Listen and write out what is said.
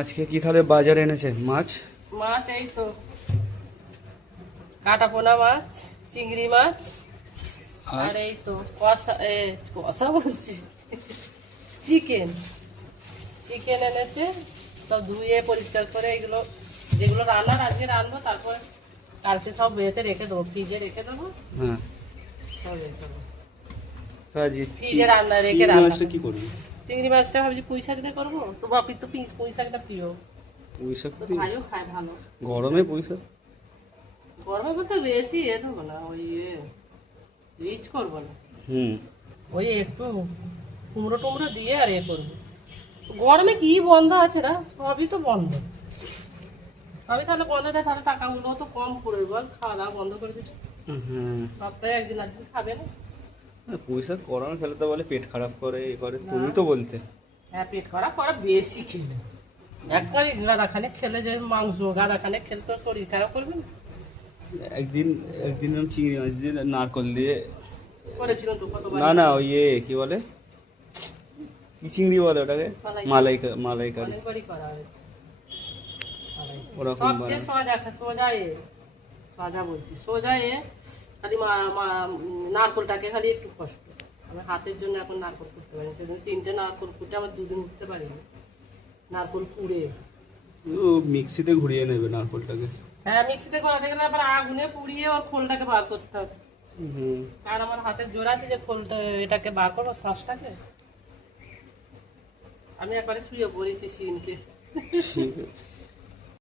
আজকে কি তাহলে বাজারে এনেছে মাছ? মাছ এই তো কাটা পোনা মাছ, চিংড়ি মাছ, আর এই তো কষা বলছি, চিকেন এনেছে। সব ধুয়ে পরিষ্কার করে এগুলো যেগুলো রান্নার আজকে রান্নাবো, তারপর কালকে সব বেঁধে রেখে দেবো, ফ্রিজে রেখে দেবো। হ্যাঁ, সব রেখে দেবো ফ্রিজে রান্না রেখে রান্না মাছটা কি করবি? চিংড়ি মাছটা ভাবছি পুঁই শাক দিয়ে করবো। তো বাপির তো পুঁই শাকটা প্রিয়, পুঁই শাক তো দিয়ে ভাইও খায় ভালো। গরমে পুঁই শাক? গরমে বলতে বেশি দেবো না, ওই রিচ করবো না, ওই একটু কুমড়ো টুমড়ো দিয়ে আর করবো। গরমে কি বন্ধ আছে রা? সবই তো বন্ধ। আমি তাহলে বন্ধ দেয়, তাহলে টাকাগুলো তো কম পড়বে বল, খাওয়া দাওয়া বন্ধ করে দিচ্ছি। সপ্তাহে একদিন একদিন খাবে না। পুঁই শাক গরমে খেলে তো বলে পেট খারাপ করে, এ করে, তুমি তো বলতে। হ্যাঁ, পেট খারাপ করা বেশি খেলে, একবারই গাদাখানে খেলে, যে মাংস গাদাখানে খেলে তো শরীর খারাপ করবে না। একদিন আমি চিংড়ি মাছ দিয়ে নারকল দিয়ে করেছিলাম তো কতবার। না ওই কি বলে, কি চিংড়ি বলে ওটাকে? মালাইকারি। অনেকবারই করা হয়েছে। ওরকম সবচেয়ে সোজা খালি নারকলটাকে খালি একটু কষ্ট। আমি হাতের জন্য এখন নারকল করতে পারি, সেদিন 3টে নারকল কুটে আমার 2 দিন উঠতে পারিনি। নারকল কুড়ে মিক্সিতে ঘুরিয়ে নেবে নারকলটাকে। হ্যাঁ, মিক্সিতে করাতে গেলে আবার আগুনে পুড়িয়ে ওর খোলটাকে বার করতে হবে। আর আমার হাতের জোর আছে যে খোলটা এটাকে বার করবো, শ্বাসটাকে। আমি একবারে শুয়ে পড়েছি সিনকে। ঠিক আছে।